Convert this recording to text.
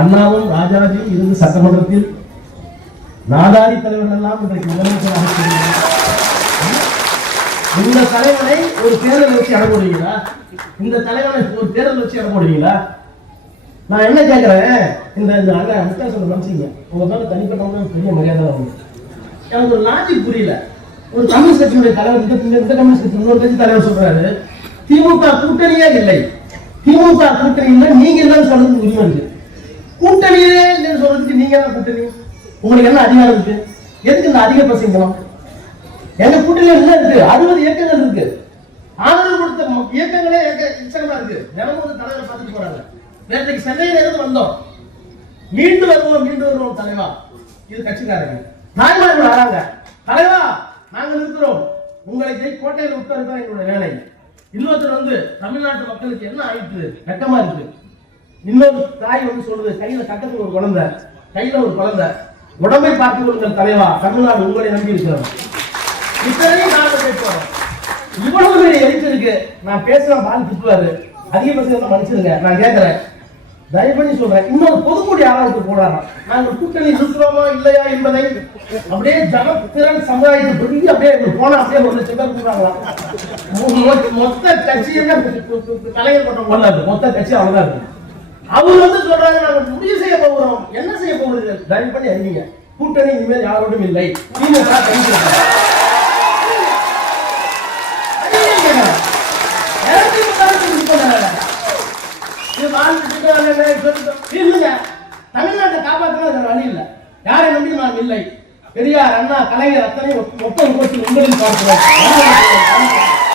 அண்ணாவும் ராஜாஜியும் இருந்து சட்டமன்றத்தில் நாடாரி தலைவர்கள் எல்லாம் இன்றைக்கு முதலமைச்சராக இந்த தலைவனை ஒரு தேர்தல் வச்சு இட போடுவீங்களா? இந்த தலைவனை ஒரு தேர்தல் வச்சு இட போடுவீங்களா? நான் என்ன கேட்கிறேன், இந்த வித்தியாசம் மனுஷங்க உங்க மேல தனிப்பட்ட பெரிய மரியாதை வந்து எனக்கு ஒரு லாஜிக் புரியல. ஒரு கம்யூனிஸ்ட் கட்சியுடைய தலைவர் இந்த கம்யூனிஸ்ட் கட்சி இன்னொரு கட்சி தலைவர் சொல்றாரு திமுக கூட்டணியே இல்லை, திமுக கூட்டணி இல்லை, நீங்க இல்லைன்னு சொல்றதுக்கு உரிமை இருக்கு. கூட்டணியே இல்லைன்னு சொல்றதுக்கு நீங்க தான் கூட்டணி, உங்களுக்கு என்ன அதிகாரம் இருக்கு? எதுக்கு இந்த அதிக பிரசங்கலாம்? எங்க கூட்டணியில என்ன இருக்கு? 60 இயக்கங்கள் இருக்கு, ஆதரவு கொடுத்த இயக்கங்களே எச்சமா இருக்கு. தினமும் வந்து தலைவரை பார்த்துட்டு போறாங்க. நேற்றைக்கு சென்னையில இருந்து வந்தோம், மீண்டும் வருவோம் தலைவா. இது கட்சிக்காரங்க நாய்மார்கள் வராங்க, தலைவா நாங்கள் இருக்கிறோம், உங்களை கோட்டையில் உட்கார்ந்து எங்களுடைய வேலை. இன்னொருத்தர் வந்து தமிழ்நாட்டு மக்களுக்கு என்ன ஆயிட்டு வெக்கமா இருக்கு. இன்னொரு தாய் வந்து சொல்றது, கையில கட்டத்துக்கு ஒரு குழந்தை, கையில ஒரு குழந்தை, உடம்பை பார்த்துக் கொள்ளுங்கள் தலைவா, தமிழ்நாடு உங்களை நம்பி இருக்கிறோம். இத்தனையும் நாங்கள் பேசுவோம். இவ்வளவு பெரிய எழுத்து இருக்கு. நான் பேசுறேன், பால் திட்டுவாரு, அதிகபட்சம் மன்னிச்சிருங்க. நான் கேட்கிறேன், தயவு பண்ணி சொல்றேன், இன்னொரு பொதுக்கூடி ஆராய்ச்சி போடாதான் நாங்கள் கூட்டணி இருக்கிறோமா இல்லையா என்பதை அப்படியே ஜனத்திறன் சமுதாயத்தை பெரிய அப்படியே போனா அப்படியே 1 லட்சம் பேர் கூடுறாங்களாம். மொத்த கட்சியை கலைஞர் பட்டம் கொள்ளாது, மொத்த கட்சி அவ்வளவுதான் இருக்கு. அவர் வந்து சொல்றாங்க நாங்கள் முடிவு செய்ய போகிறோம். என்ன செய்ய போகிறது? தயவு பண்ணி அறிவிங்க, கூட்டணி இனிமேல் யாரோடும் இல்லை. தமிழ்நாட்டை காப்பாற்ற வழி இல்லை, யாரை நம்பி நான் இல்லை. பெரியார், அண்ணா, கலைஞர் அத்தனை மொத்தம் உங்களில் பார்க்கிறோம்.